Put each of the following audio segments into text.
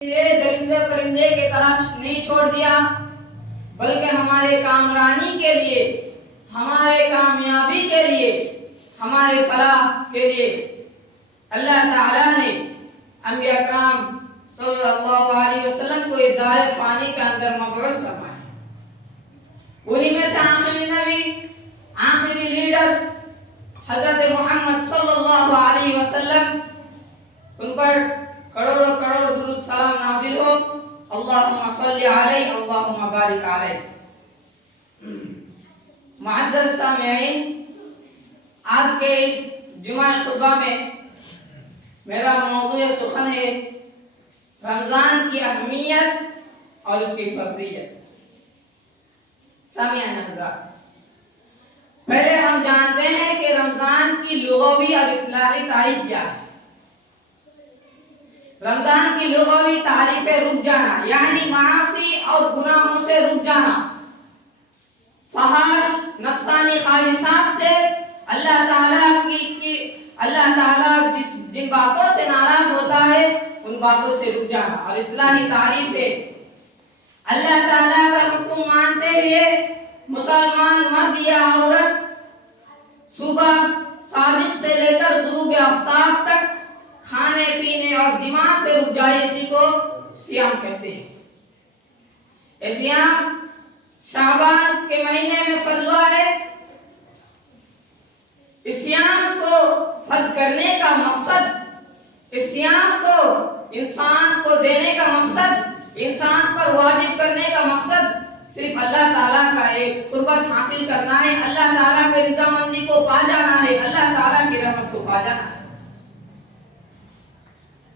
یہ درندے پرندے کے طرح نہیں چھوڑ دیا، بلکہ ہمارے کامرانی کے لیے، ہمارے کامیابی کے لیے، ہمارے فلاح کے لیے اللہ تعالیٰ نے انبیاء اکرام صلی اللہ علیہ وسلم کو اس دار فانی کے اندر مبعوث فرمایا۔ انہی میں سے آخری نبی، آخری لیڈر حضرت محمد صلی اللہ علیہ وسلم، ان پر کروڑوں کروڑ درود سلام نازل ہو۔ اللہم صلی علیہ، اللہم بارک علیہ۔ معزز سامعین، آج کے اس جمعہ خطبہ میں میرا موضوع سخن ہے رمضان کی اہمیت اور اس کی فرضیت۔ سامعین حضرات، پہلے ہم جانتے ہیں کہ رمضان کی لغوی اور اصطلاحی تعریف کیا ہے۔ رمضان کی لغوی تعریف ہے رک جانا، یعنی معاصی اور گناہوں سے رک جانا، فحش نفسانی خواہشات سے اللہ تعالیٰ جن باتوں سے ناراض ہوتا ہے ان باتوں سے رک جانا۔ اور اصطلاحی تعریف ہے اللہ تعالیٰ کا حکم مانتے ہوئے مسلمان مرد یا عورت صبح صادق سے لے کر غروب آفتاب تک کھانے پینے اور جماع سے رک جائے، اسی کو صیام کہتے ہیں۔ یہ صیام شعبان کے مہینے میں فرض ہوا ہے۔ اس صیام کو فرض کرنے کا مقصد، اس صیام کو انسان کو دینے کا مقصد، انسان پر واجب کرنے کا مقصد صرف اللہ تعالیٰ کا ایک قربت حاصل کرنا ہے، اللہ تعالیٰ کی رضامندی کو پا جانا ہے، اللہ تعالیٰ کی رحمت کو پا جانا ہے۔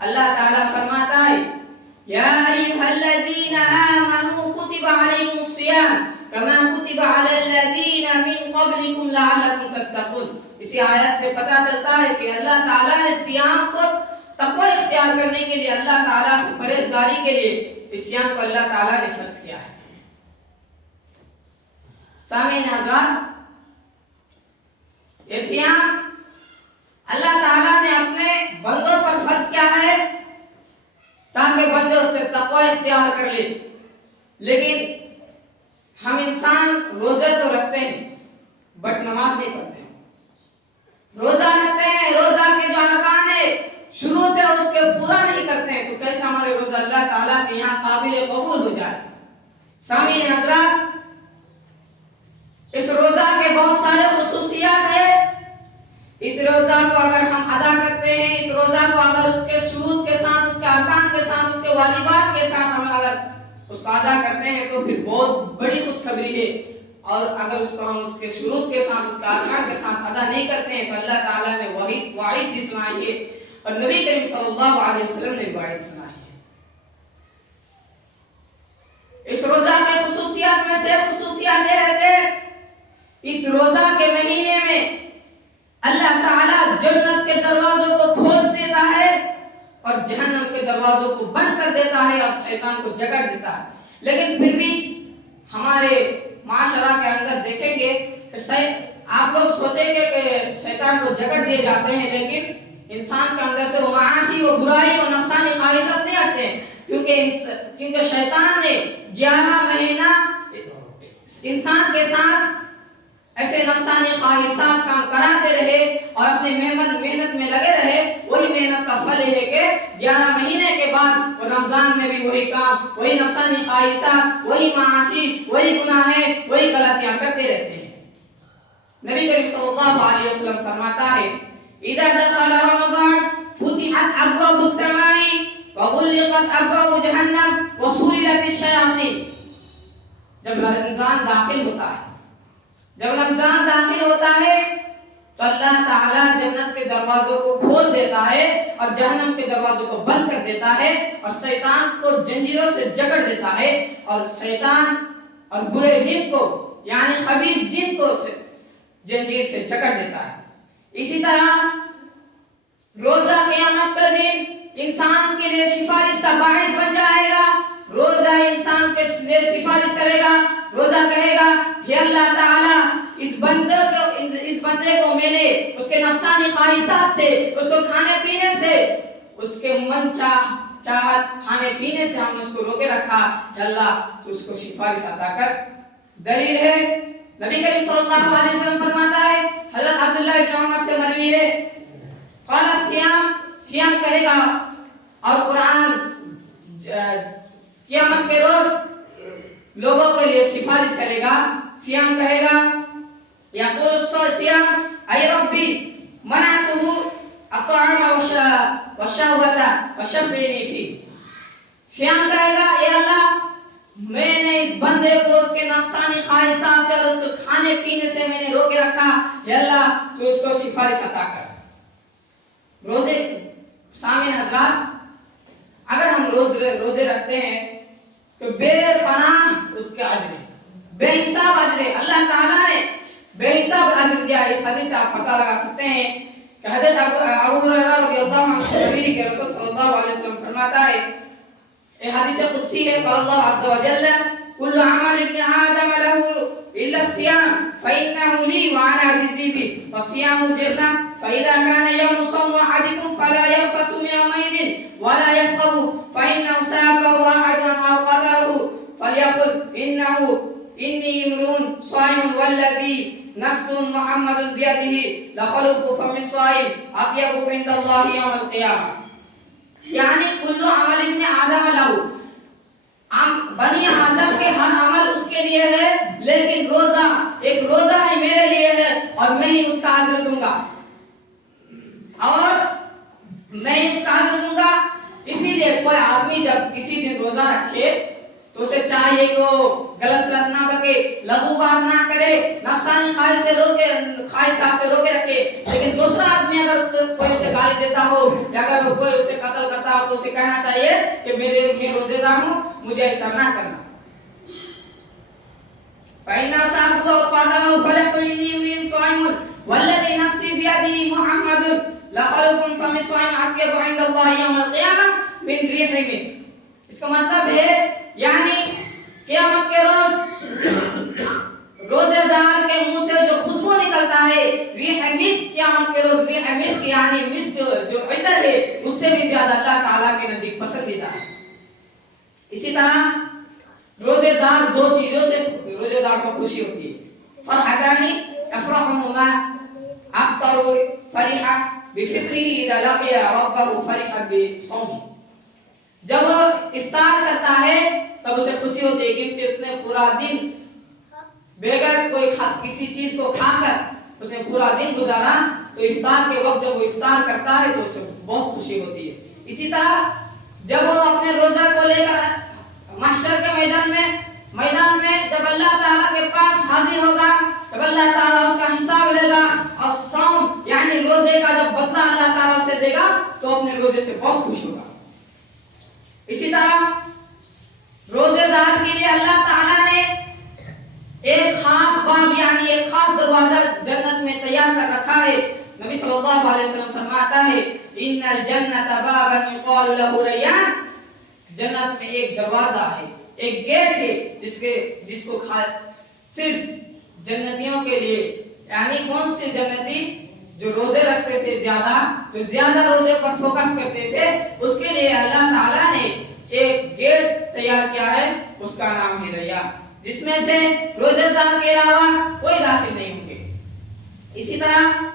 اللہ تعالیٰ فرماتا ہے یا ایھا الذین آمنوا کتب علیکم الصیام کما کتب علی الذین من قبلکم لعلکم تتقون۔ اسی آیت سے پتہ چلتا ہے کہ اللہ تعالیٰ نے صیام کو تقوی اختیار کرنے کے لیے، اللہ تعالیٰ سے پرہیزگاری کے لیے اس صیام کو اللہ تعالیٰ نے فرض کیا ہے۔ سامعین حضرات، یہ صیام اللہ تعالیٰ نے اپنے بندوں پر فرض کیا ہے تاکہ بندے اس سے تقوی اختیار کر لے۔ لیکن ہم انسان روزے تو رکھتے ہیں بٹ نماز نہیں پڑھتے ہیں۔ روزہ رکھتے ہیں، روزہ کے جو ارکان ہے شروط ہے اس کے پورا نہیں کرتے ہیں، تو کیسے ہمارے روزہ اللہ تعالیٰ کے یہاں قابل قبول ہو جائے؟ سامعین حضرات، اس روزہ کے بہت سارے خصوصیات ہیں۔ اس روزہ کو اگر ہم ادا کرتے ہیں، اس روزہ کو اگر اس کے شروط کے ساتھ، اس کے ارکان کے ساتھ، اس کے واجبات کے ساتھ ہم اگر اس کو ادا کرتے ہیں تو پھر بہت بڑی خوشخبری ہے۔ اور اگر اس کو ہم اس کے شروط کے ساتھ، اس کے ارکان کے ساتھ ادا نہیں کرتے ہیں تو اللہ تعالیٰ نے وعید بھی سنائی ہے اور نبی کریم صلی اللہ علیہ وسلم نے وعید سنائی ہے۔ اس روزہ کے خصوصیات میں سے خصوصیات یہ ہے کہ اس روزہ کے مہینے میں اللہ تعالیٰ جنت کے دروازوں کو کھول دیتا ہے اور جہنم کے دروازوں کو بند کر دیتا ہے اور شیطان کو جکڑ دیتا ہے۔ لیکن پھر بھی ہمارے معاشرہ کے اندر دیکھیں گے کہ آپ لوگ سوچیں گے کہ شیطان کو جکڑ دیے جاتے ہیں، لیکن انسان کے اندر سے وہ معاشی، وہ برائی، وہ نفسانی خواہشات نہیں آتے ہیں، کیونکہ شیطان نے 11 مہینہ انسان کے ساتھ ایسے نفسانی خواہشات کام کراتے رہے اور اپنے محنت میں لگے رہے۔ وہی محنت کا پھل ہے کہ 11 مہینے کے بعد رمضان میں بھی وہی کام، وہی نفسانی خواہشات، وہی معاشی، وہی گناہیں، وہی غلطیاں کرتے رہتے ہیں۔ نبی کریم صلی اللہ علیہ وسلم فرماتا ہے اذا دخل رمضان فتحت ابواب السماء وغلقت ابواب جہنم وسلسلت الشیاطین۔ جب رمضان داخل ہوتا ہے، جب رمضان داخل ہوتا ہے تو اللہ تعالیٰ جنت کے دروازوں کو کھول دیتا ہے اور جہنم کے دروازوں کو بند کر دیتا ہے اور شیطان کو زنجیروں سے جکڑ دیتا ہے اور شیطان اور برے جن کو، یعنی خبیث جن کو زنجیر سے جکڑ دیتا ہے۔ اسی طرح روزہ قیامت کا دن انسان کے لیے سفارش کا باعث بن جائے گا۔ روزہ انسان کے لیے سفارش کرے گا، روزہ کہے گا کہ اللہ تعالیٰ اس بندے کو میں نے اس کے نفسانی خواہشات سے، اس کو کھانے پینے سے، اس کے من چاہ چاہت کھانے پینے سے ہم نے اس کو روکے رکھا، یا اللہ تو اس کو شفا عطا کر۔ دلیل ہے نبی کریم صلی اللہ علیہ وسلم فرماتا ہے، حضرت عبداللہ ابن عمر سے مروی ہے، قال سیام کہے گا، اور قرآن قیامت کے روز لوگوں کے لیے سفارش کرے گا، سیام کہے گا، یقول سیام اے ربی منعته الطعام والشهوة وشفعني فيه، سیام کہے گا اے اللہ میں نے اس بندے کو اس کے نفسانی خواہشات سے اور اس کو کھانے پینے سے میں نے روکے رکھا، اے اللہ تو اس کو سفارش عطا کر۔ روزے سامعین حضرات، اگر ہم روزے رکھتے ہیں تو بے پناہ اس کے اجر، بے حساب اجر اللہ تعالیٰ نے بے حساب اجر دیا۔ اس حدیث سے آپ پتہ لگا سکتے ہیں کہ حضرت ابو ہریرہ رضی اللہ عنہ سے نبی کے رسول صلی اللہ علیہ وسلم فرماتا ہے، یہ حدیث قدسی ہے، قال اللہ عز وجل كل عمل ابن آدم له إلا الصيام فإنه لي وأنا أجزي به والصيام جنة فإذا كان يوم صوم أحدكم فلا يرفث يومئذ ولا يسخب فإنه سابه أحد أو قتله فليقل إني امرؤ صائم والذي نفس محمد بيده لخلق فم الصائم أطيب عند الله يوم القيامة، یعنی کل عمل ابن آدم له، بنی آدم کے ہر عمل اس کے لیے ہے، لیکن روزہ ایک روزہ ہے میرے لیے ہے اور میں ہی اس کا اجر دوں گا، اور میں اس کا اجر دوں گا۔ اسی لیے کوئی آدمی جب کسی دن روزہ رکھے تو اسے چاہیے کہ وہ غلط سلط نہ بکے، لغو بات نہ کرے، نفسانی خواہشات سے روکے رکھے، لیکن دوسرا آدمی اگر کوئی اسے گالی دیتا ہو یا اگر کوئی اسے قتل کرتا ہو تو اسے کہنا چاہیے کہ میں روزے دار ہوں، مجھے ایسا نہ کرنا۔ فَإِنَّ أَصْحَابَهُ قَالُوا فَلَيَقُلْ إِنِّي امْرُؤٌ صَائِمٌ وَالَّذِي نَفْسِي بِيَدِهِ مُحَمَّدٌ لَخَلُقٌ فَمِ الصَّائِمِ أَطْيَبُ عِندَ اللَّهِ يَوْمَ الْقِيَامَةِ مِنْ رِيحِ الْمِسْكِ۔ اس کا مطلب ہے یعنی قیامت کے روز روزے دار کے منہ سے جو خوشبو نکلتا ہے، ریح مسک، قیامت کے روز ریح مسک یعنی مسک جو عطر ہے اس سے بھی زیادہ اللہ تعالیٰ کے نزدیک پسندیدہ ہے۔ اسی طرح روزے دار دو چیزوں سے روزے دار کو خوشی ہوتی ہے، فرحتان افرحهما افطر فرح بفطره اذا لقي ربه فرح بصومه، جب افطار کرتا ہے تب اسے خوشی ہوتی ہے کہ اس نے پورا دن بغیر کوئی کسی چیز کو کھا کر اس نے پورا دن گزارا، تو افطار کے وقت جب وہ افطار کرتا ہے تو اسے بہت خوشی ہوتی ہے۔ اسی طرح جب وہ اپنے روزہ کو لے کر محشر کے میدان میں جب اللہ تعالیٰ کے پاس حاضر ہوگا، جب اللہ تعالیٰ اس کا حساب لے گا اور صوم یعنی روزے کا جب بدلہ اللہ تعالیٰ اسے دے گا تو اپنے روزے سے بہت خوش ہوگا۔ اسی طرح روزے دار کے لیے اللہ تعالیٰ نے ایک خاص باب یعنی ایک خاص دروازہ جنت میں تیار کر رکھا ہے۔ نبی صلی اللہ علیہ وسلم فرماتا ہے ان الجنت بابا یقال له ریان، جنت میں ایک دروازہ ہے، ایک گیٹ ہے جس کو صرف جنتیوں کے لیے، یعنی کون سے جنتی جو روزے رکھتے تھے جو زیادہ روزے پر فوکس کرتے تھے، اس کے لیے اللہ تعالیٰ نے ایک گیٹ تیار کیا ہے، اس کا نام ہے ریان، جس میں سے روزے دار کے علاوہ کوئی داخل نہیں ہوں گے۔ اسی طرح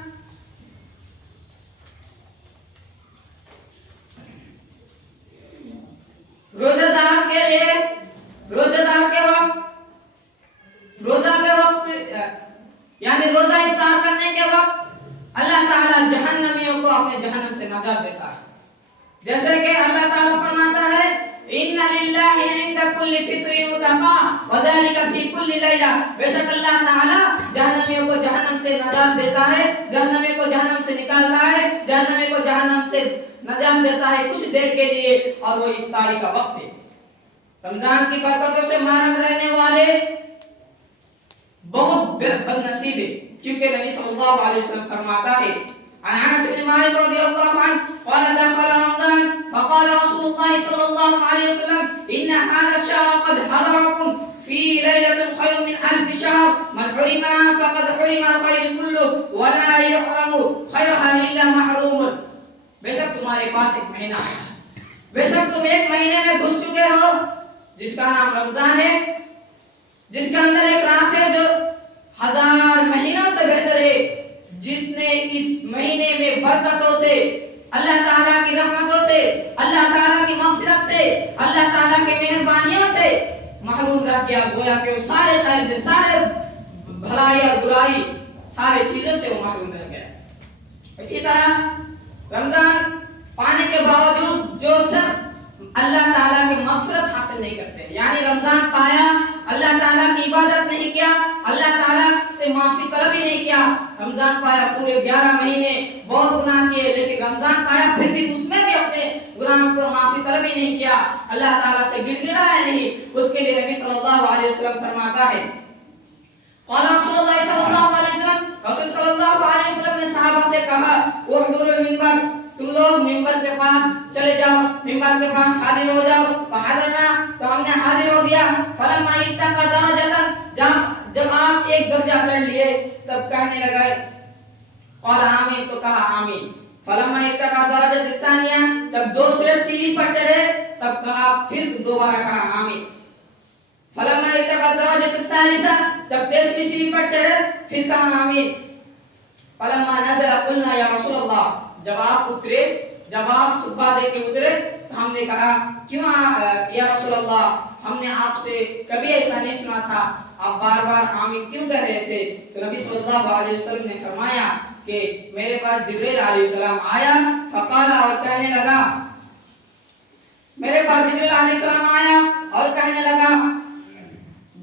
روزے دار کے لیے روزے دار کے وقت یعنی روزہ افطار کرنے کے وقت اللہ تعالیٰ جہنمیوں کو اپنے جہنم سے نجات دیتا ہے، جیسے کہ اللہ تعالیٰ فرماتا ہے ان للہ عند کل فطر متقا وذلك فی کل لیلہ، بے شک اللہ تعالیٰ جہنمیوں کو جہنم سے نجات دیتا ہے، جہنمیوں کو جہنم سے نکالتا ہے، جہنمیوں کو جہنم سے نجات دیتا ہے کچھ دیر کے لیے، اور وہ افطاری کا وقت ہے۔ رمضان کی برکتوں سے محروم رہنے والے بہت بد نصیب ہے، کیونکہ نبی صلی اللہ علیہ وسلم فرماتا ہے عن انس بن مالک رضی اللہ عنہ قال دخل رمضان فقال رسول الله صلى الله عليه وسلم ان هذا الشهر قد حضركم في ليلة خير من 1000 شهر من حرمها فقد حرم الخير كله ولا يحرم خيرها الا محروم۔ بے شک تمہارے پاس ایک مہینہ ہے بے شک تم ایک مہینے میں گھس چکے ہو جس کا نام رمضان ہے، جس کے اندر ایک رات ہے جو 1000 مہینوں سے بہتر ہے، جس نے اس مہینے میں برکتوں سے، اللہ تعالیٰ کی رحمتوں سے، اللہ تعالیٰ کی مغفرت سے، اللہ تعالیٰ کی مہربانیوں سے محروم رکھ دیا، گویا کہ وہ سارے خیر سے، سارے بھلائی اور برائی، سارے چیزوں سے وہ محروم رہ گیا۔ اسی طرح رمضان پانے کے باوجود جو شخص اللہ تعالیٰ کی مغفرت حاصل نہیں کرتے، یعنی رمضان پایا، اللہ تعالیٰ کی عبادت نہیں کیا، اللہ تعالیٰ سے معافی طلب ہی نہیں کیا، رمضان پایا پورے 11 مہینے بہت گناہ کیے، لیکن رمضان پایا پھر بھی اس میں بھی اپنے گناہوں کو معافی طلب ہی نہیں کیا، اللہ تعالیٰ سے گڑ گڑایا نہیں، اس کے لیے نبی صلی اللہ علیہ وسلم فرماتا ہے، قال رسول اللہ صلی اللہ علیہ وسلم، رسول صلی اللہ علیہ وسلم نے صحابہ سے کہا، احضروا المنبر، تم لوگ منبر کے پاس چلے جاؤ، منبر کے پاس حاضر ہو جاؤ، فحضرنا، تو ہم نے حاضر ہو گیا، فلما ارتقى درجة، جب آپ ایک درجہ چڑھ لیے تب کہنے لگے، قال آمین، تو کہا آمین، فلما ارتقى درجة الثانية، جب دوسرے سیڑھی پر چڑھے تب کہا، پھر دوبارہ کہا آمین، فلما ارتقى درجة الثالثة، جب تیسری سیڑھی پر چڑھے پھر کہا آمین، فلما نزل قلنا یا رسول اللہ، جب آپ اترے، جب آپ خطبہ دے کے اترے تو ہم نے کہا، کیوں یا رسول اللہ، ہم نے آپ سے کبھی ایسا نہیں سنا تھا، آپ بار بار آمین کیوں کہہ رہے تھے؟ تو نبی صلی اللہ علیہ وسلم نے فرمایا کہ میرے پاس جبریل علیہ السلام آیا، فقال، اور کہنے لگا، میرے پاس جبریل علیہ السلام آیا اور کہنے لگا،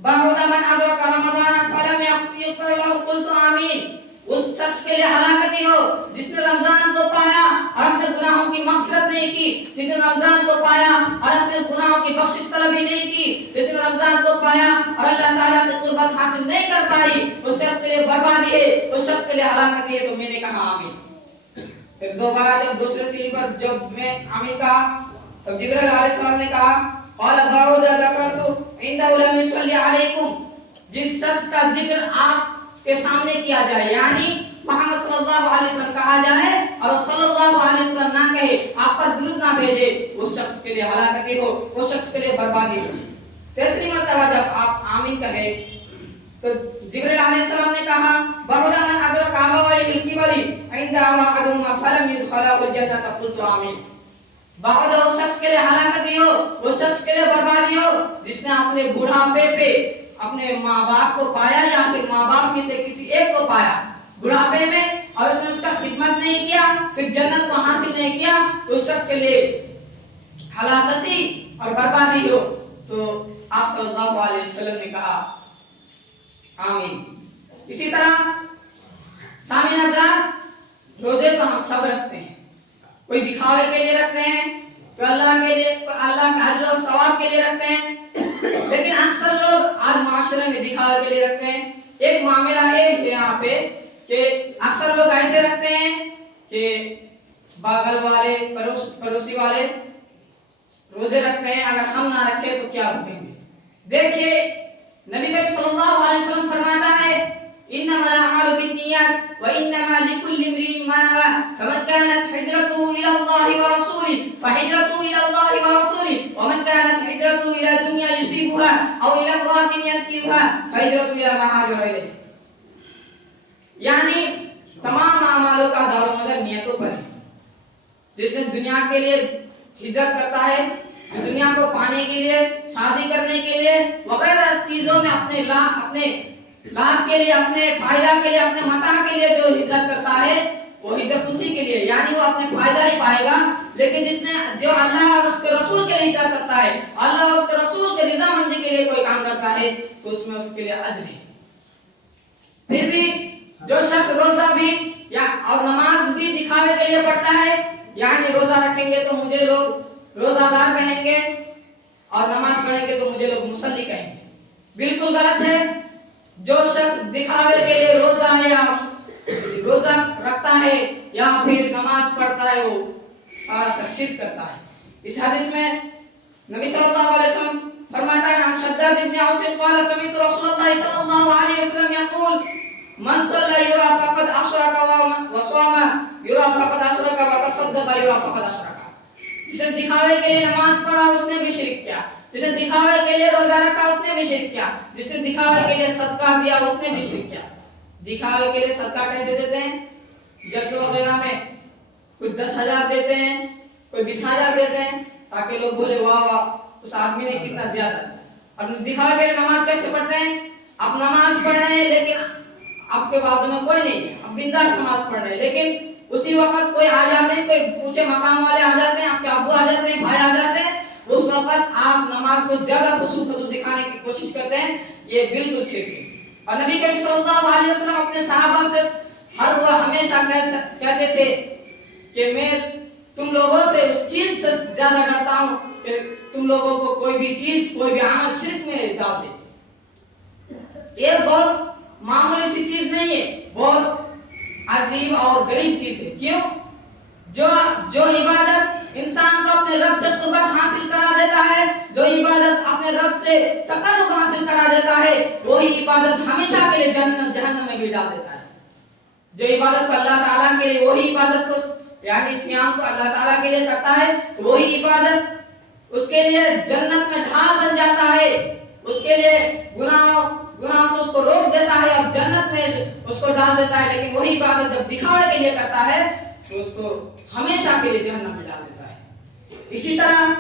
بعد من ادرک رمضان فلم یغفر له قلت آمین، اس شخص کے لیے ہلاکتی ہو جس نے رمضان کو پایا اور اپنے گناہوں کی مغفرت نہیں کی، جس نے رمضان کو پایا اور اپنے گناہوں کی بخشش طلب ہی نہیں کی، جس نے رمضان کو پایا اور اللہ تعالیٰ کی قربت حاصل نہیں کر پائی، اس شخص کے لیے بربادی ہے، اس شخص کے لیے ہلاکتی ہے۔ تو میں نے کہا آمین۔ پھر دوبارہ جب دوسرے سیڑھی پر جب میں آمین کہا تو جبرائیل علیہ السلام نے کہا، قال بعد ذکرت عنده لم يصلي عليكم، جس شخص کا ذکر آپ کے سامنے کیا جائے، یعنی محمد صلی اللہ علیہ وسلم کہا جائے اور صلی اللہ علیہ وسلم نہ کہے، آپ پر درود نہ بھیجے، اس شخص کے لیے ہلاکتی ہو، اس شخص کے لیے بربادی ہو۔ تیسری مرتبہ جب آپ آمین کہے تو جبرائیل علیہ السلام نے کہا، بعد من ادرک ابویہ الکبر عند احدهما فلم يدخلوا الجنة قلت آمین، بعد اس شخص کے لیے ہلاکتی ہو، اس شخص کے لیے بربادی ہو جس نے اپنے بڑھاپے پہ اپنے ماں باپ کو پایا یا پھر ماں باپ میں سے کسی ایک کو پایا بڑھاپے میں اور اس نے اس کا خدمت نہیں کیا، پھر جنت کو حاصل نہیں کیا، تو اس شخص کے لیے ہلاکتی اور بربادی ہو۔ تو آپ صلی اللہ علیہ وسلم نے کہا آمین۔ اسی طرح سامعین حضرات، روزے تو ہم سب رکھتے ہیں، کوئی دکھاوے کے لیے رکھتے ہیں، کوئی اللہ کے لیے، کوئی اللہ کے اجر و ثواب کے لیے رکھتے ہیں، لیکن اکثر لوگ آج معاشرے میں دکھاوے کے لیے رکھتے ہیں۔ ایک معاملہ ہے یہاں پہ کہ اکثر لوگ ایسے رکھتے ہیں کہ بغل والے، پڑوسی والے روزے رکھتے ہیں، اگر ہم نہ رکھیں تو کیا رکھیں گے؟ دیکھیے نبی کریم صلی اللہ علیہ وسلم فرماتا ہے، انما الاعمال بالنیات وانما لكل امرئ ما نوى فمن كانت هجرته الى الله ورسوله فهجرته الى الله ورسوله ومن كانت هجرته الى دنيا يصيبها او الى امرأة ينكحها فهجرته الى ما هاجر اليه، یعنی تمام اعمالوں کا دار و مدار نیتوں پر ہے۔ جس نے دنیا کے لیے ہجرت کرتا ہے، دنیا کو پانے کے لیے، شادی کرنے کے لیے وغیرہ چیزوں میں اپنے لاکھ کے لیے، اپنے فائدہ کے لیے، اپنے متاع کے لیے جو ہجرت کرتا ہے وہ ہجرت اسی کے لیے، یعنی وہ اپنے فائدہ ہی پائے گا۔ لیکن جس نے جو اللہ اور اس کے رسول کے لیے ہجرت کرتا ہے، اللہ اور اس کے رسول کے رضا مندی کے لیے کوئی کام کرتا ہے تو اس میں اس کے لیے اجر ہے۔ پھر بھی جو شخص روزہ بھی اور نماز بھی دکھاوے کے لیے پڑھتا ہے، یعنی روزہ رکھیں گے تو مجھے لوگ روزہ دار کہیں گے اور نماز پڑھیں گے تو مجھے لوگ مصلی کہیں گے، بالکل غلط ہے۔ جو شخص دکھاوے کے لیے روزہ ہے یا روزہ رکھتا ہے یا پھر نماز پڑھتا ہے وہ سارا شرک کرتا ہے۔ اس حدیث میں نبی صلی اللہ علیہ وسلم فرماتا ہے، عن شداد بن اوس قال سمعت رسول اللہ صلی اللہ علیہ وسلم يقول من صلى يرى فقد اشرك وصام يرى فقد اشرك وتصدق يرى فقد اشرك، جس نے دکھاوے کے لیے نماز پڑھا اس نے بھی شرک کیا، جس نے دکھاوے کے لیے روزہ رکھا اس نے بھی شرک کیا، جس نے دکھاوے کے لیے صدقہ دیا اس نے بھی شرک کیا۔ دکھاوے کے لیے صدقہ کیسے دیتے ہیں؟ جلسے وغیرہ میں کوئی 10,000 دیتے ہیں، کوئی 20,000 دیتے ہیں تاکہ لوگ بولے واہ واہ اس آدمی نے کتنا زیادہ۔ اور دکھاوے کے لیے نماز کیسے پڑھتے ہیں؟ آپ نماز پڑھ رہے ہیں لیکن آپ کے بازو میں کوئی نہیں ہے، آپ بنداس نماز پڑھ رہے ہیں، لیکن اسی وقت کوئی آ جاتے ہیں، کوئی اونچے مقام والے آ جاتے ہیں، آپ کے ابو آ جاتے ہیں، بھائی آ جاتے ہیں، اس وقت آپ نماز کو زیادہ خشوع خضوع دکھانے کی کوشش کرتے ہیں، یہ بالکل شرک ہے۔ اور نبی کریم صلی اللہ علیہ وسلم اپنے صحابہ سے ہر وقت ہمیشہ کہتے تھے کہ میں تم لوگوں سے اس چیز سے زیادہ ڈرتا ہوں کہ تم لوگوں کو کوئی بھی چیز، کوئی بھی عمل شرک میں ڈال دے۔ یہ بہت معمولی سی چیز نہیں ہے، بہت عظیم اور غریب چیز ہے۔ کیوں؟ جو عبادت انسان کو اپنے رب سے قربت حاصل کرا دیتا ہے، جو عبادت اپنے رب سے تقرب حاصل کرا دیتا ہے، وہی عبادت ہمیشہ کے لیے جہنم میں بھی ڈال دیتا ہے۔ جو عبادت کو اللہ تعالیٰ کے لیے، وہی عبادت کو یعنی صیام کو اللہ تعالیٰ کے لیے کرتا ہے، وہی عبادت اس کے لیے جنت میں ڈھال بن جاتا ہے، اس کے لیے گناہ سے اس کو روک دیتا ہے اور جنت میں اس کو ڈال دیتا ہے۔ لیکن وہی عبادت جب دکھاوے کے لیے کرتا ہے تو اس کو ہمیشہ کے لیے جہنم میں ڈال دیتا ہے۔ اسی طرح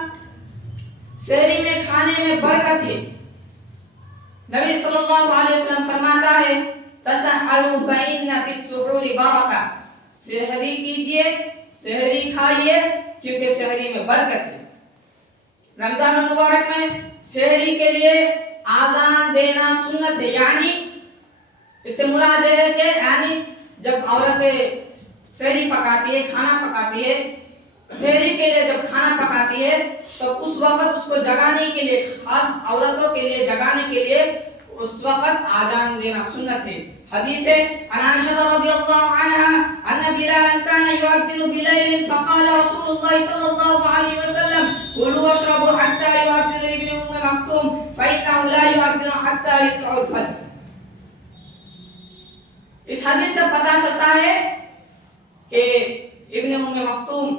سحری میں کھانے میں برکت ہے۔ نبی صلی اللہ علیہ وسلم فرماتا ہے تسحروا فإن في السحور برکہ، سحری کیجئے، سحری کھائیے کیونکہ سحری میں برکت ہے۔ رمضان المبارک میں سحری کے لیے آذان دینا سنت ہے، یعنی اس سے مراد ہے کہ یعنی جب عورتیں سحری پکاتی ہے، کھانا پکاتی ہے، سحری کے لیے جب کھانا پکاتی ہے تو اس وقت اس کو جگانے کے لیے، خاص عورتوں کے لیے جگانے کے لیے اس وقت آذان دینا سنت ہے۔ حدیث ہے عائشہ رضی اللہ عنہا ان بلال كان يؤذن بليل فقال رسول الله صلى الله عليه وسلم كلوا واشربوا حتى يؤذن ابن مكتوم فإنه لا يؤذن حتى يطلع الفجر۔ اس حدیث سے پتہ چلتا ہے کہ ابن مکتوم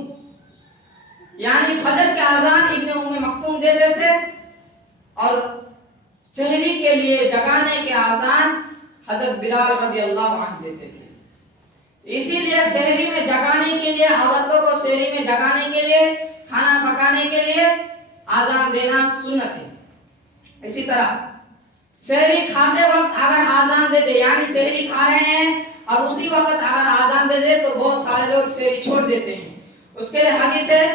یعنی فجر کے اذان ابن مکتوم دیتے تھے اور سحری کے لیے جگانے کے اذان حضرت بلال رضی اللہ عنہ دیتے تھے۔ اسی لیے سحری میں جگانے کے لیے، عورتوں کو سحری میں جگانے کے لیے، کھانا پکانے کے لیے اذان دینا سنت ہے۔ اسی طرح سحری کھاتے وقت اگر اذان دے دے، یعنی سحری کھا رہے ہیں اور اسی وقت اگر اذان دے دے تو بہت سارے لوگ سحری چھوڑ دیتے ہیں۔ اس کے لیے حدیث ہے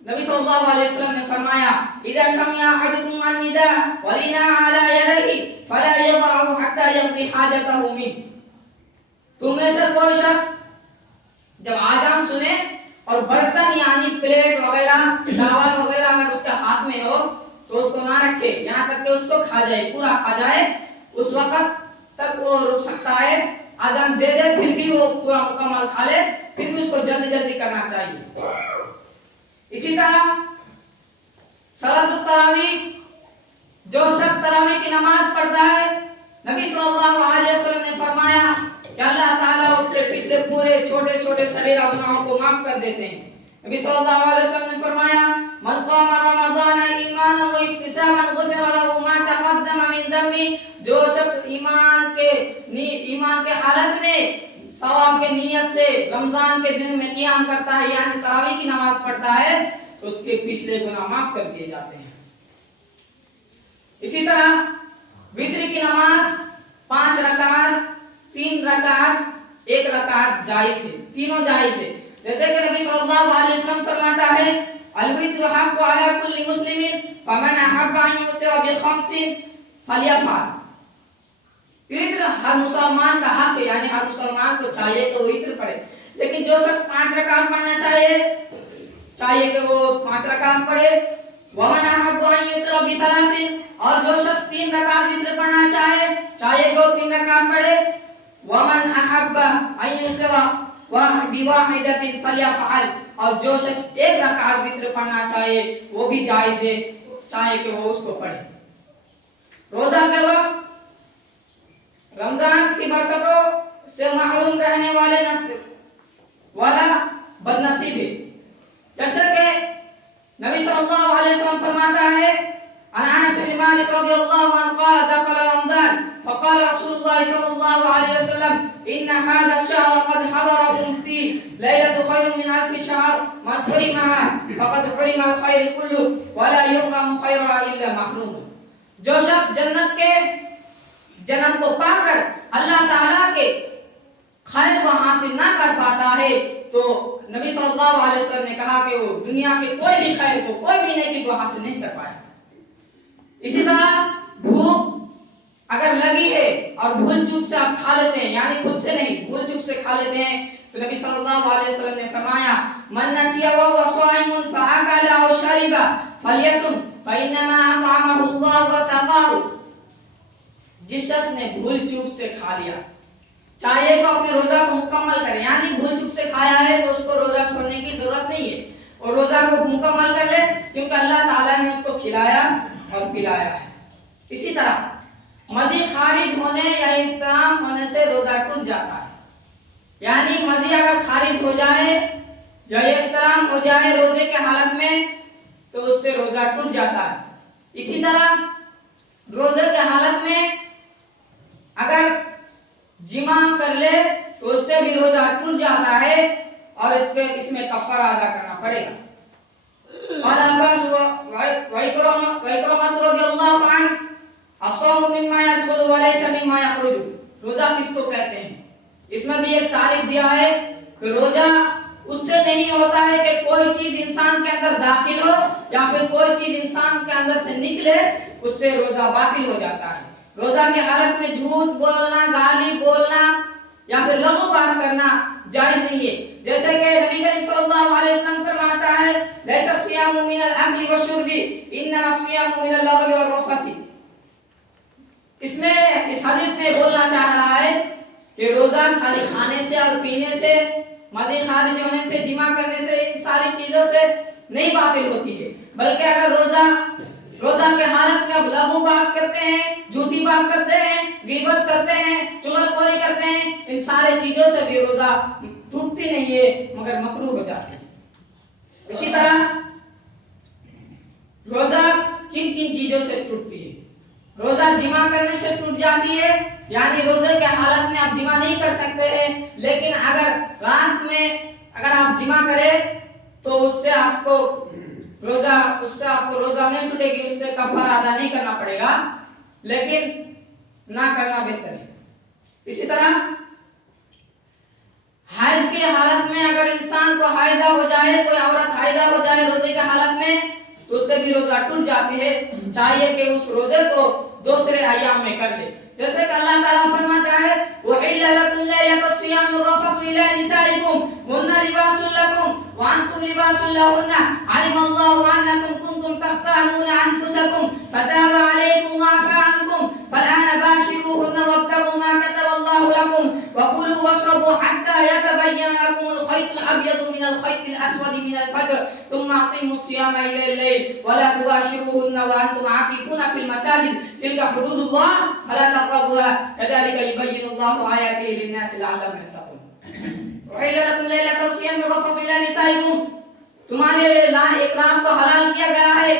نبی صلی اللہ علیہ وسلم نے فرمایا اذا سمع احدكم النداء ولنا على يده فلا يضعه حتى يقضي حاجته منه۔ تم میں سے کوئی شخص جب آذان سنے اور برتن یعنی پلیٹ وغیرہ، چاول وغیرہ اگر اس کے ہاتھ میں ہو تو اس کو نہ رکھے یہاں تک کہ اس کو کھا جائے، پورا کھا جائے، اس وقت تک وہ رک سکتا ہے۔ آذان دے دے پھر بھی وہ پورا مکمل کھا لے، پھر بھی اس کو جلدی جلدی کرنا چاہیے۔ اسی طرح صلاۃ التراویح، جو شخص تراویح کی نماز پڑھتا ہے، نبی صلی اللہ علیہ وسلم نے فرمایا کہ اللہ تعالیٰ اس کے پچھلے پورے چھوٹے چھوٹے صغیرہ گناہوں کو معاف کر دیتے ہیں۔ نبی صلی اللہ علیہ وسلم نے فرمایا من قام رمضان ایمانا واحتسابا غفر له ما تقدم من ذنبه، جو شخص ایمان کے حالت میں ثواب کے نیت سے رمضان کے دن میں قیام کرتا ہے یعنی تراویح کی نماز پڑھتا ہے تو اس کے پچھلے گناہ معاف کر دیے جاتے ہیں۔ اسی طرح وتر کی نماز 5 رکعت، 3 رکعت، 1 رکعت جائز ہے، تینوں جائز ہے۔ جیسے کہ نبی صلی اللہ علیہ وسلم فرماتا ہے الوتر حق علی کل مسلم فمن احب ان یوتر بخمس فلیفعل۔ وتر ہر مسلمان کا حق ہے، یعنی ہر مسلمان کو چاہیے کہ وہ وتر پڑھے، لیکن جو شخص 5 رکعت پڑھنا چاہیے کہ وہ 5 رکعت پڑھے۔ ومن احب ان یوتر بثلاث، اور جو شخص 3 رکعت وتر پڑھنا چاہیے کہ وہ 3 رکعت پڑھے۔ ومن احب ان یوتر بواحدۃ فلیفعل، اور جو شخص 1 رکعت وتر پڑھنا چاہیے وہ بھی جائز ہے، چاہے کہ وہ اس کو پڑھے۔ روزہ کے وقت رمضان کی برکتوں سے محروم رہنے والے نصیب والا بدنصیب ہے۔ جیسے کہ نبی صلی اللہ علیہ وسلم فرماتا ہے عن انس بن مالک رضی اللہ عنہ قال دخل رمضان فقال رسول الله صلى الله عليه وسلم ان هذا الشهر قد حضركم فيه ليلة خير من ألف شهر من حرمها فقد حرم الخير كله ولا يحرم خيرها الا محروم. جو شخص جنت کو پا کر اللہ تعالیٰ کے خیر کو حاصل نہ کر پاتا ہے تو نبی صلی اللہ علیہ وسلم نے کہا کہ وہ دنیا کے کوئی بھی خیر کو کوئی بھی نیکی کو حاصل نہیں کر پائے. اسی طرح بھوک اگر لگی ہے اور بھول چوک سے آپ کھا لیتے ہیں یعنی خود سے نہیں بھول چوک سے کھا لیتے ہیں تو نبی صلی اللہ علیہ وسلم نے فرمایا من نسی وهو صائم فاكل او شرب فليصم فانما اطعمه الله وسقاه. جس شخص نے بھول چوک سے کھا لیا چاہیے کہ اپنے روزہ کو مکمل کرے یعنی بھول چوک سے کھایا ہے تو اس کو روزہ چھوڑنے کی ضرورت نہیں ہے اور روزہ کو مکمل کر لے کیونکہ اللہ تعالیٰ نے اس کو کھلایا اور پلایا ہے. اسی طرح مزی خارج ہونے یا احترام ہونے سے روزہ ٹوٹ جاتا ہے یعنی مزی اگر خارج ہو جائے یا احترام ہو جائے روزے کے حالت میں تو اس سے روزہ ٹوٹ جاتا ہے. اسی طرح روزے کے حالت میں اگر جمع کر لے تو اس سے بھی روزہ ٹوٹ جاتا ہے اور اس میں کفارہ ادا کرنا پڑے گا. قال عباس وإكرمة رضی اللہ عنہ الصوم مما يدخل وليس مما يخرج. روزہ کس کو کہتے ہیں اس میں بھی ایک تعریف دیا ہے کہ روزہ اس سے نہیں ہوتا ہے کہ کوئی چیز انسان کے اندر داخل ہو یا پھر کوئی چیز انسان کے اندر سے نکلے اس سے روزہ باطل ہو جاتا ہے. روزہ کی حالت میں جھوٹ بولنا گالی بولنا یا پھر لغو بات کرنا جائز نہیں ہے جیسے کہ نبی کریم صلی اللہ علیہ وسلم فرماتا ہے لیس الصيام من الاكل والشرب انما الصيام من اللغو والرفث. اس حدیث میں بولنا چاہ رہا ہے کہ روزہ خالی کھانے سے اور پینے سے مدی خارج ہونے سے جمع کرنے سے ان ساری چیزوں سے نہیں باطل ہوتی ہے بلکہ اگر روزہ کے حالت میں اب لغو بات کرتے ہیں جھوٹی بات کرتے ہیں غیبت کرتے ہیں چغلخوری کرتے ہیں ان سارے چیزوں سے بھی روزہ ٹوٹتی نہیں ہے مگر مکروہ ہو جاتی ہے. اسی طرح روزہ کن کن چیزوں سے ٹوٹتی ہے روزہ جمع کرنے سے ٹوٹ جاتی ہے یعنی روزے کے حالت میں آپ جمع نہیں کر سکتے ہیں لیکن اگر رات میں اگر آپ جمع کریں تو اس سے آپ کو روزہ نہیں ٹوٹے گی اس سے کفارہ ادا نہیں کرنا پڑے گا لیکن نہ کرنا بہتر ہے. اسی طرح حیض کی حالت میں اگر انسان کو حائضہ ہو جائے کوئی عورت حائضہ ہو جائے روزے کی حالت میں تو اس سے بھی روزہ ٹوٹ جاتی ہے. چاہیے کہ اس روزے کو دوسرے ایام میں کر لے جیسے کہ اللہ تعالیٰ فرماتا ہے وَحِلَّ لَكُمْ لَيْلَةَ الصِّيَامِ الرَّفَثُ إِلَىٰ نِسَائِكُمْ هُنَّ لِبَاسٌ لَكُمْ وَأَنْتُمْ لِبَاسٌ لَهُنَّ عَلِمَ اللَّهُ أَنَّكُمْ كُنتُمْ تَخْتَانُونَ أَنفُسَكُمْ فَتَابَ عَلَيْكُمْ وَعَفَا عَنكُمْ فَالْآنَ بَاشِرُوهُنَّ وَابْتَغُوا مَا كَتَبَ اللَّهُ لَكُمْ وَكُلُوا وَاشْرَبُوا حَتَّىٰ يَتَبَيَّنَ لَكُمُ الْخَيْطُ الْأَبْيَضُ مِنَ الْخَيْطِ الْأَسْوَدِ مِنَ الْفَجْرِ ثُمَّ أَتِمُّوا الصِّيَامَ إِلَى اللَّيْلِ وَلَا تُبَاشِرُوهُنَّ وَأَنْتُمْ عَاكِفُونَ فِي الْمَسَاجِدِ تِلْكَ حُدُودُ اللَّهِ فَلَا تَقْرَبُوهَا كَذَلِكَ يُبَيِّنُ اللَّهُ آيَاتِهِ لِلنَّاسِ لَعَلَّهُمْ يَتَّقُونَ. وَحِلَّ لَكُمْ لَيْلَةَ الصِّيَامِ الرَّفَثُ إِلَىٰ نِسَائِكُمْ. تمہارے لیے ایک رات کو حلال کیا گیا ہے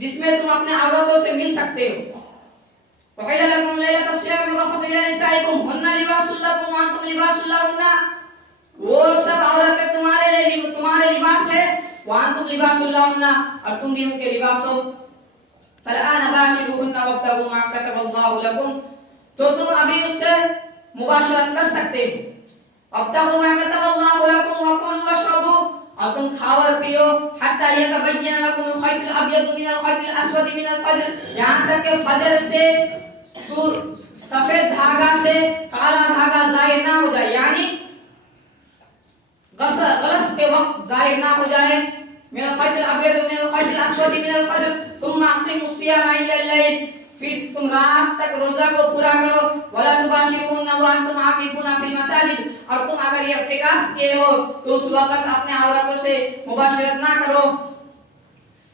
جس میں تم اپنے عورتوں سے مل سکتے ہو. وَحِلَّ لَكُمْ لَيْلَةَ الصِّيَامِ الرَّفَثُ إِلَىٰ نِسَائِكُمْ هُنَّ لِبَاسٌ لَكُمْ وَأَنْتُمْ لِبَاسٌ لَهُنَّ. وہ سب عورتیں تمہارے لباس ہے وَأَنْتُمْ لِبَاسٌ لَهُنَّ اور تم بھی ان کے لباس ہو. فَالْآنَ بَاشِرُوهُنَّ وَابْتَغُوا مَا كَتَبَ اللَّهُ لَكُمْ. تو تم ابھی اس سے مباشرت کر سکتے ہو. وَابْتَغُوا مَا كَتَبَ اللَّهُ لَكُمْ وَكُلُوا وَاشْرَبُوا اور تم کھاؤ اور پیو حَتَّىٰ يَتَبَيَّنَ لَكُمُ الْخَيْطُ الْأَبْيَضُ مِنَ الْخَيْطِ الْأَسْوَدِ مِنَ الْفَجْرِ یہاں تک کہ فجر سے سفید دھاگا سے کالا دھاگا ظاہر نہ ہو جائے یعنی غلس کے وقت ظاہر نہ ہو جائے. من الخيط الابيض من الخيط الاسود من الفجر ثم اقيموا الصيام الى الليل. پھر تم رات تک روزہ کو پورا کرو. ولا تباشرون وانتم عاكفون في المساجد اور تم اگر یہ اعتکاف کیے ہو تو اس وقت اپنے عورتوں سے مباشرت نہ کرو.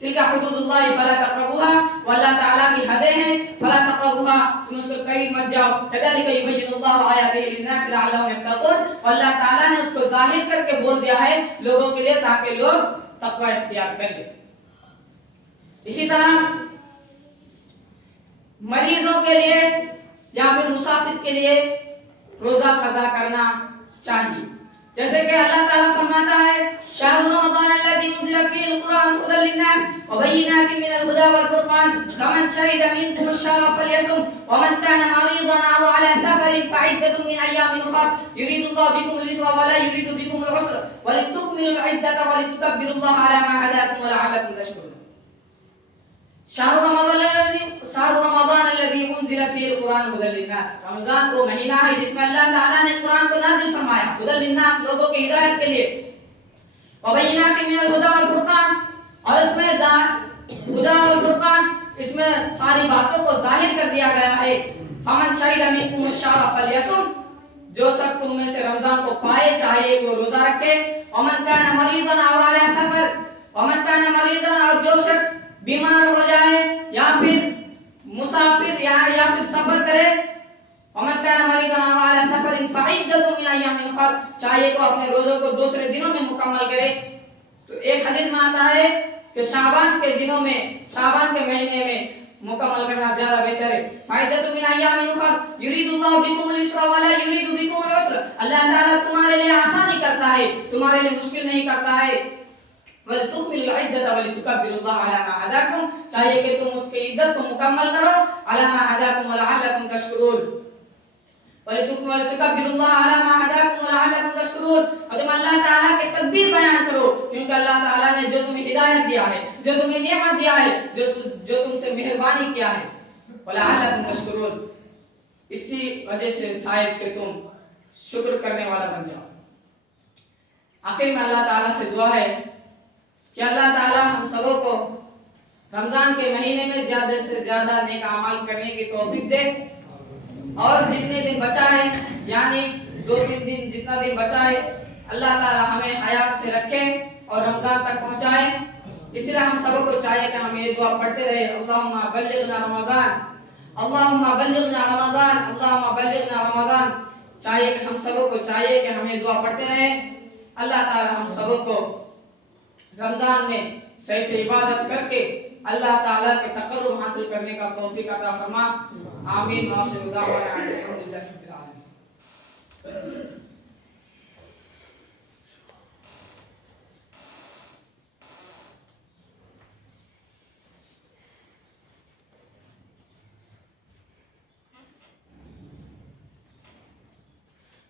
تلك حدود الله فلا تقربوها والله تعالی کی حدیں ہیں فلا تقربوها تم اس کو قریب مت جاؤ. كذلك يبين الله آياته للناس لعلهم يتقون. والله تعالی نے اس کو ظاہر کر کے بول دیا ہے لوگوں کے لیے تاکہ لوگ تقوی اختیار کر لیں. اسی طرح مریضوں کے لیے یا پھر مسافر کے لیے روزہ قضا کرنا چاہیے. جیسے کہ اللہ تعالیٰ فرماتا ہے شہر رمضان الذي انزل فيه القرآن هدى للناس وبينات من الهدى والفرقان فمن شهد منكم الشهر فليصم ومن كان مريضا او على سفر فعدة من ايام اخر يريد الله بكم اليسر ولا يريد بكم العسر ولتكملوا العدة ولتكبروا الله على ما هداكم ولعلكم تشكرون. شهر رمضان الذي انزل فيه القرآن هدى للناس. رمضان وہ مہینہ ہے جس میں اللہ تعالیٰ نے قرآن کو نازل فرمایا ہدى للناس لوگوں کی ہدایت کے لیے. وبينات من الهدى والفرقان اور اس میں ہدى والفرقان اس میں ساری باتوں کو ظاہر کر دیا گیا ہے. فمن شهد منكم الشهر فليصم جو سب تم میں سے رمضان کو پائے چاہیے وہ روزہ رکھے. ومن كان مريضا او على سفر ومن كان مريضا اور جو شخص بیمار ہو جائے یا پھر مسافر یا پھر سفر کرے. ومن كان مريضا او على سفر فعدة من ايام اخر چاہیے کو اپنے روزوں کو دوسرے دنوں میں مکمل کرے. تو ایک حدیث میں آتا ہے کہ شعبان کے دنوں میں شعبان کے مہینے میں مکمل کرنا زیادہ بہتر ہے. فعدة من ايام اخر يريد الله بكم اليسر ولا يريد بكم العسر اللہ تعالیٰ تمہارے لیے آسانی کرتا ہے تمہارے لیے مشکل نہیں کرتا ہے. وَلْتُكْمِلُوا الْعِدَّةَ وَلِتُكَبِّرُوا اللَّهَ عَلَى مَا هَدَاكُمْ چاہیے کہ تم اس کی عدت کو مکمل کرو عَلَى مَا هَدَاكُمْ وَلَعَلَّكُمْ تَشْكُرُونَ. وَلِتُكَبِّرُوا اللَّهَ عَلَى مَا هَدَاكُمْ وَلَعَلَّكُمْ تَشْكُرُونَ اور تم اللہ تعالیٰ کے تکبیر بیان کرو کیونکہ اللہ تعالیٰ نے جو تمہیں ہدایت دیا ہے جو تمہیں نعمت دیا ہے جو تم سے مہربانی کیا ہے. وَلَعَلَّكُمْ تَشْكُرُونَ اسی وجہ سے شاید کہ تم شکر کرنے والا بن جاؤ. آخر میں اللہ تعالیٰ سے دعا ہے کہ اللہ تعالیٰ ہم سبوں کو رمضان کے مہینے میں زیادہ سے زیادہ نیک اعمال کرنے کی توفیق دے اور جتنے دن بچا ہے یعنی 2-3 دن جتنا دن بچا ہے اللہ تعالیٰ ہمیں حیات سے رکھے اور رمضان تک پہنچائے. اس لیے ہم سبوں کو چاہیے کہ ہم یہ دعا پڑھتے رہے اللہم بلغنا رمضان اللہم بلغنا رمضان اللہم بلغنا رمضان. چاہیے کہ ہم سبوں کو چاہیے کہ ہم یہ دعا پڑھتے رہے. اللہ تعالیٰ ہم سبوں کو رمضان میں صحیح سے عبادت کر کے اللہ تعالیٰ کے تقرب حاصل کرنے کا توفیق عطا فرما. آمین. وآخر دعوانا ان الحمدللہ رب العالمین.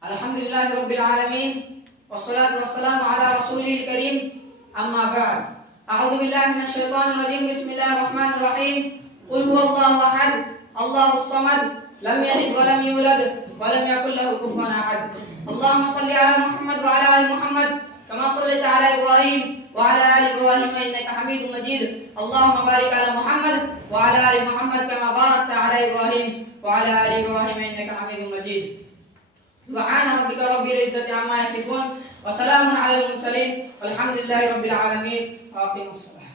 الحمدللہ رب العالمین والصلاة والسلام على رسوله الكريم اما بعد اعوذ باللہ من الشیطان الرجیم بسم اللہ الرحمن الرحیم قل هو اللہ احد اللہ الصمد لم یلد ولم یولد ولم یکن له کفوا احد. اللهم صل على محمد وعلى آل محمد كما صليت على إبراهيم وعلى آل إبراهيم إنك حميد مجيد. اللهم بارك على محمد وعلى آل محمد كما باركت على إبراهيم وعلى آل إبراهيم إنك حميد مجيد. سبحان ربك رب العزة عما يصفون وسلام على المرسلين والحمد لله رب العالمين. وأقيموا الصلاة.